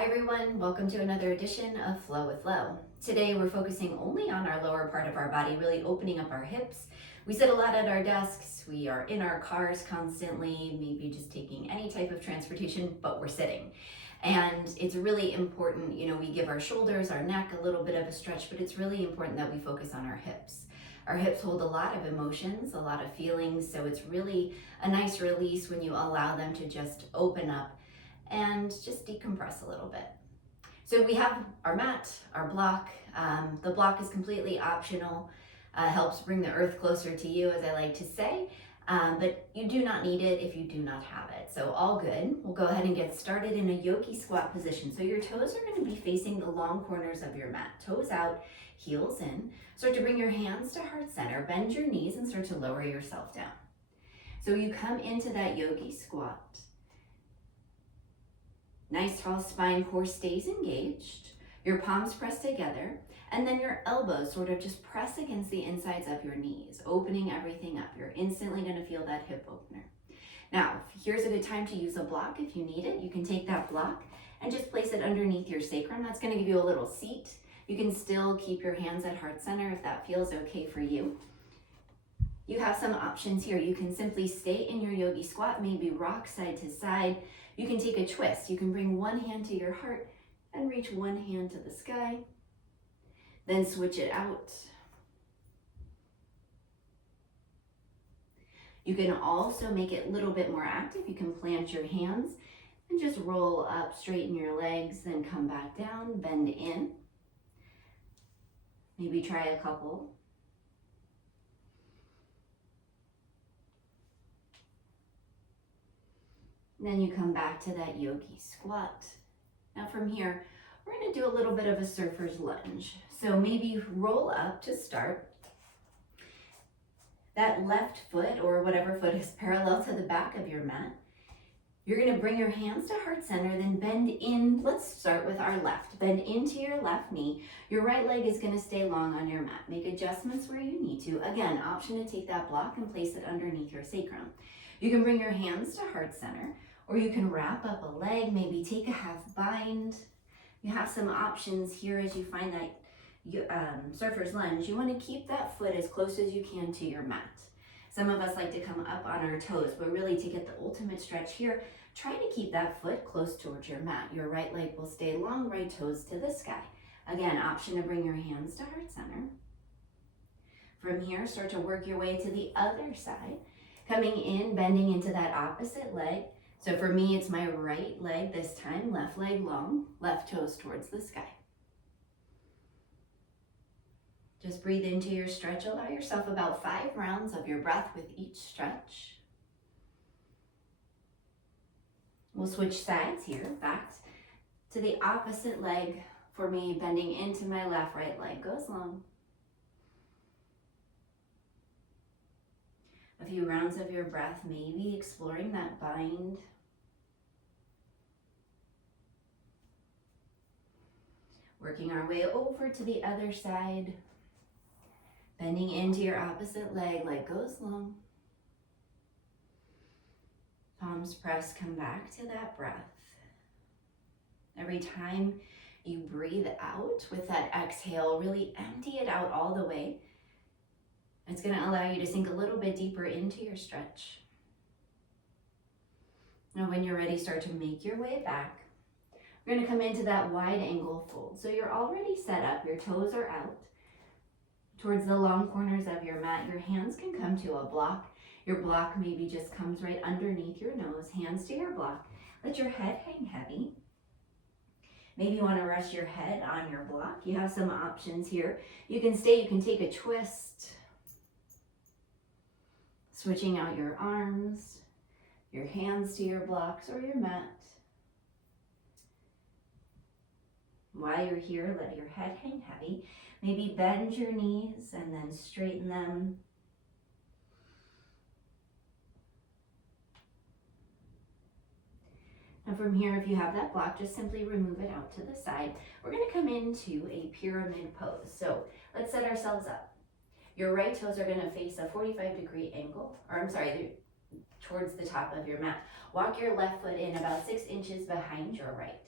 Hi everyone, welcome to another edition of Flow with Lo. Today we're focusing only on our lower part of our body, really opening up our hips. We sit a lot at our desks, we are in our cars constantly, maybe just taking any type of transportation, but we're sitting. And it's really important, we give our shoulders, our neck a little bit of a stretch, but it's really important that we focus on our hips. Our hips hold a lot of emotions, a lot of feelings, so it's really a nice release when you allow them to just open up and just decompress a little bit. So we have our mat, our block. The block is completely optional, helps bring the earth closer to you, as I like to say, but you do not need it if you do not have it. So all good. We'll go ahead and get started in a Yogi Squat position. So your toes are going to be facing the long corners of your mat. Toes out, heels in. Start to bring your hands to heart center, bend your knees and start to lower yourself down. So you come into that Yogi Squat. Nice tall spine, core stays engaged. Your palms press together, and then your elbows sort of just press against the insides of your knees, opening everything up. You're instantly going to feel that hip opener. Now, here's a good time to use a block if you need it. You can take that block and just place it underneath your sacrum. That's going to give you a little seat. You can still keep your hands at heart center if that feels okay for you. You have some options here. You can simply stay in your Yogi Squat, maybe rock side to side. You can take a twist. You can bring one hand to your heart and reach one hand to the sky. Then switch it out. You can also make it a little bit more active. You can plant your hands and just roll up, straighten your legs, then come back down, bend in. Maybe try a couple. Then you come back to that Yogi Squat. Now from here, we're going to do a little bit of a surfer's lunge. So maybe roll up to start. That left foot, or whatever foot is parallel to the back of your mat, you're going to bring your hands to heart center, then bend in. Let's start with our left. Bend into your left knee. Your right leg is going to stay long on your mat. Make adjustments where you need to. Again, option to take that block and place it underneath your sacrum. You can bring your hands to heart center, or you can wrap up a leg, maybe take a half bind. You have some options here as you find that surfer's lunge. You want to keep that foot as close as you can to your mat. Some of us like to come up on our toes, but really to get the ultimate stretch here, try to keep that foot close towards your mat. Your right leg will stay long, right toes to the sky. Again, option to bring your hands to heart center. From here, start to work your way to the other side. Coming in, bending into that opposite leg. So for me, it's my right leg this time, left leg long, left toes towards the sky. Just breathe into your stretch. Allow yourself about 5 rounds of your breath with each stretch. We'll switch sides here, back to the opposite leg. For me, bending into my left, right leg goes long. A few rounds of your breath, maybe exploring that bind. Working our way over to the other side. Bending into your opposite leg, leg goes long. Palms press, come back to that breath. Every time you breathe out with that exhale, really empty it out all the way. It's going to allow you to sink a little bit deeper into your stretch. Now when you're ready, start to make your way back. We're going to come into that wide angle fold. So you're already set up, your toes are out towards the long corners of your mat. Your hands can come to a block. Your block maybe just comes right underneath your nose, hands to your block. Let your head hang heavy. Maybe you want to rest your head on your block. You have some options here. You can stay, you can take a twist. Switching out your arms, your hands to your blocks or your mat. While you're here, let your head hang heavy. Maybe bend your knees and then straighten them. And from here, if you have that block, just simply remove it out to the side. We're going to come into a pyramid pose. So let's set ourselves up. Your right toes are going to face a 45-degree angle, towards the top of your mat. Walk your left foot in about 6 inches behind your right.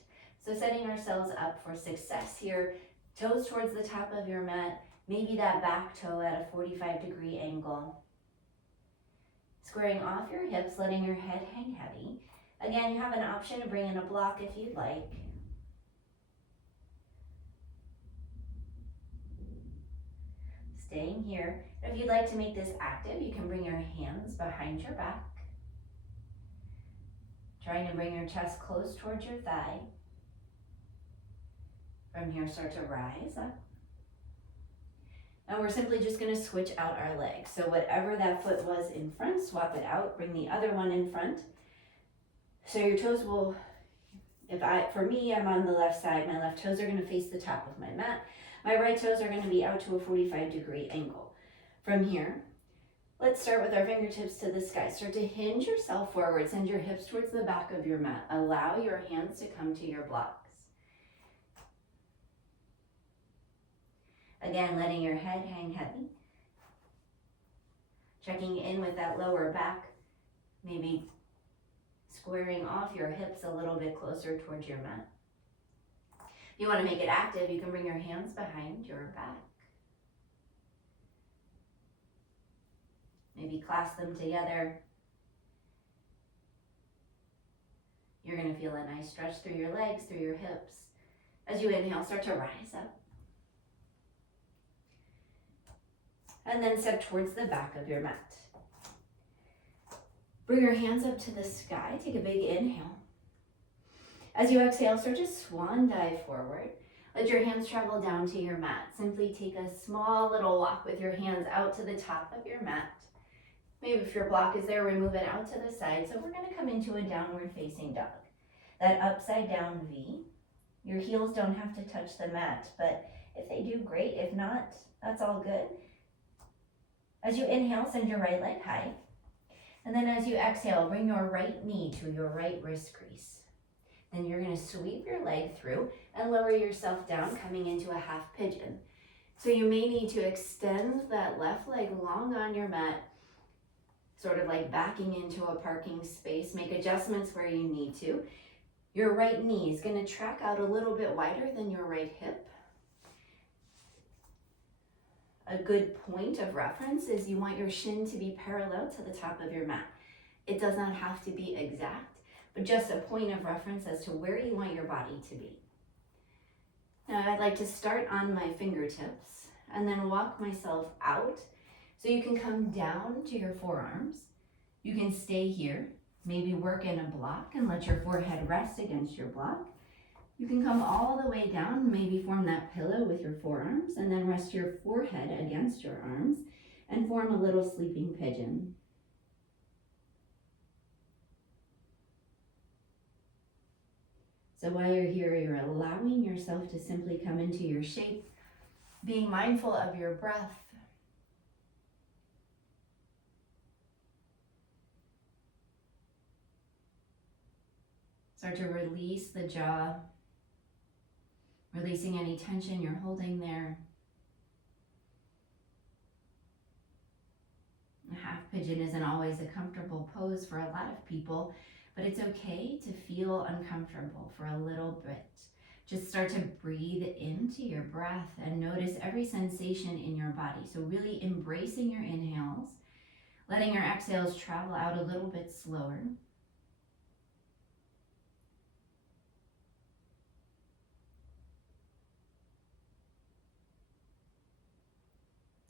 So setting ourselves up for success here, toes towards the top of your mat, maybe that back toe at a 45-degree angle. Squaring off your hips, letting your head hang heavy. Again, you have an option to bring in a block if you'd like. Staying here. If you'd like to make this active, you can bring your hands behind your back. Trying to bring your chest close towards your thigh. From here, start to rise up. And we're simply just going to switch out our legs. So whatever that foot was in front, swap it out, bring the other one in front. So your toes will, for me, I'm on the left side. My left toes are going to face the top of my mat. My right toes are going to be out to a 45-degree angle. From here, let's start with our fingertips to the sky. Start to hinge yourself forward. Send your hips towards the back of your mat. Allow your hands to come to your blocks. Again, letting your head hang heavy. Checking in with that lower back. Maybe squaring off your hips a little bit closer towards your mat. If you want to make it active, you can bring your hands behind your back. Maybe clasp them together. You're going to feel a nice stretch through your legs, through your hips. As you inhale, start to rise up. And then step towards the back of your mat. Bring your hands up to the sky. Take a big inhale. As you exhale, start to swan dive forward. Let your hands travel down to your mat. Simply take a small little walk with your hands out to the top of your mat. Maybe if your block is there, remove it out to the side. So we're going to come into a downward facing dog. That upside down V. Your heels don't have to touch the mat, but if they do, great. If not, that's all good. As you inhale, send your right leg high. And then as you exhale, bring your right knee to your right wrist crease. Then you're going to sweep your leg through and lower yourself down, coming into a half pigeon. So you may need to extend that left leg long on your mat, sort of like backing into a parking space. Make adjustments where you need to. Your right knee is going to track out a little bit wider than your right hip. A good point of reference is you want your shin to be parallel to the top of your mat. It does not have to be exact, but just a point of reference as to where you want your body to be. Now I'd like to start on my fingertips and then walk myself out so you can come down to your forearms. You can stay here, maybe work in a block and let your forehead rest against your block. You can come all the way down, maybe form that pillow with your forearms and then rest your forehead against your arms and form a little sleeping pigeon. So while you're here, you're allowing yourself to simply come into your shape, being mindful of your breath. Start to release the jaw, releasing any tension you're holding there. A half pigeon isn't always a comfortable pose for a lot of people, but it's okay to feel uncomfortable for a little bit. Just start to breathe into your breath and notice every sensation in your body. So really embracing your inhales, letting your exhales travel out a little bit slower.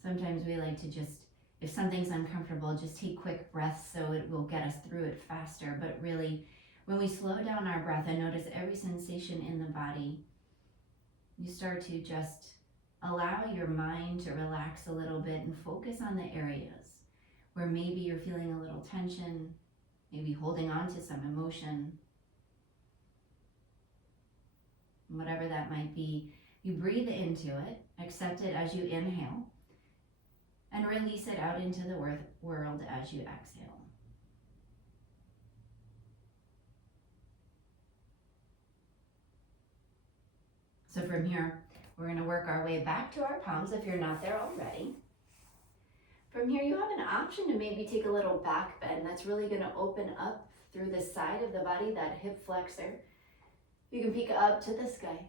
Sometimes we like to just, if something's uncomfortable, just take quick breaths so it will get us through it faster. But really, when we slow down our breath and notice every sensation in the body, you start to just allow your mind to relax a little bit and focus on the areas where maybe you're feeling a little tension, maybe holding on to some emotion. Whatever that might be, you breathe into it, accept it as you inhale, and release it out into the world as you exhale. So from here, we're going to work our way back to our palms if you're not there already. From here, you have an option to maybe take a little back bend. That's really going to open up through the side of the body, that hip flexor. You can peek up to the sky.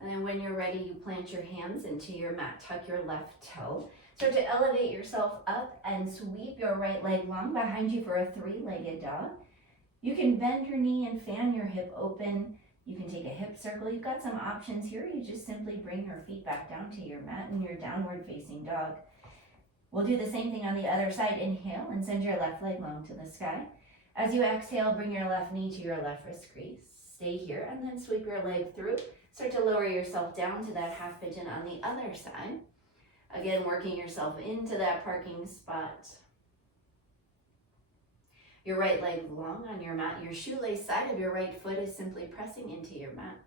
And then when you're ready, you plant your hands into your mat, tuck your left toe. Start to elevate yourself up and sweep your right leg long behind you for a three-legged dog. You can bend your knee and fan your hip open. You can take a hip circle. You've got some options here. You just simply bring your feet back down to your mat in your downward facing dog. We'll do the same thing on the other side. Inhale and send your left leg long to the sky. As you exhale, bring your left knee to your left wrist crease. Stay here and then sweep your leg through. Start to lower yourself down to that half pigeon on the other side. Again, working yourself into that parking spot. Your right leg long on your mat. Your shoelace side of your right foot is simply pressing into your mat.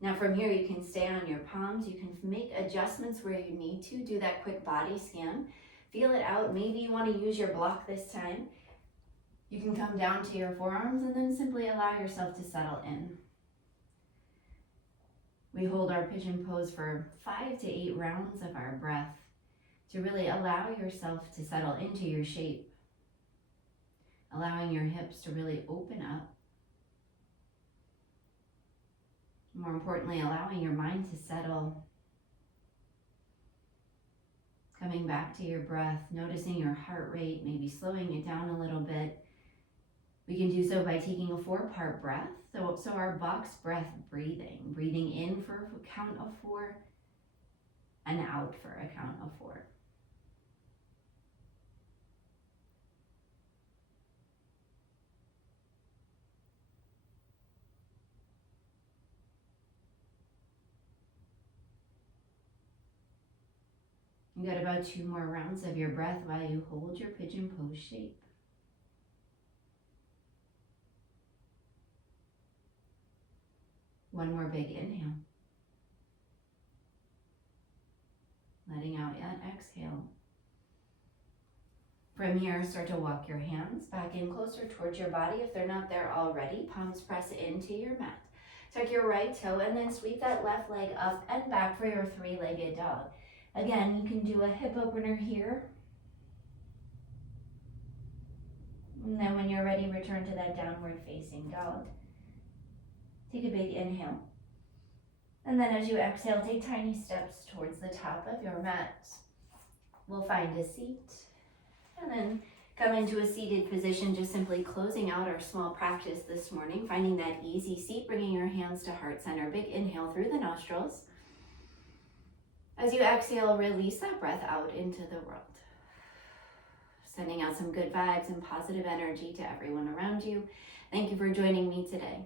Now from here, you can stay on your palms. You can make adjustments where you need to. Do that quick body scan. Feel it out. Maybe you want to use your block this time. You can come down to your forearms and then simply allow yourself to settle in. We hold our pigeon pose for 5 to 8 rounds of our breath to really allow yourself to settle into your shape, allowing your hips to really open up. More importantly, allowing your mind to settle. Coming back to your breath, noticing your heart rate, maybe slowing it down a little bit. We can do so by taking a 4-part breath. So our box breath breathing in for a count of 4 and out for a count of 4. You got about 2 more rounds of your breath while you hold your pigeon pose shape. One more big inhale. Letting out yet, exhale. From here, start to walk your hands back in closer towards your body. If they're not there already, palms press into your mat. Tuck your right toe and then sweep that left leg up and back for your 3-legged dog. Again, you can do a hip opener here. And then when you're ready, return to that downward facing dog. Take a big inhale. And then as you exhale, take tiny steps towards the top of your mat. We'll find a seat. And then come into a seated position, just simply closing out our small practice this morning, finding that easy seat, bringing your hands to heart center. Big inhale through the nostrils. As you exhale, release that breath out into the world. Sending out some good vibes and positive energy to everyone around you. Thank you for joining me today.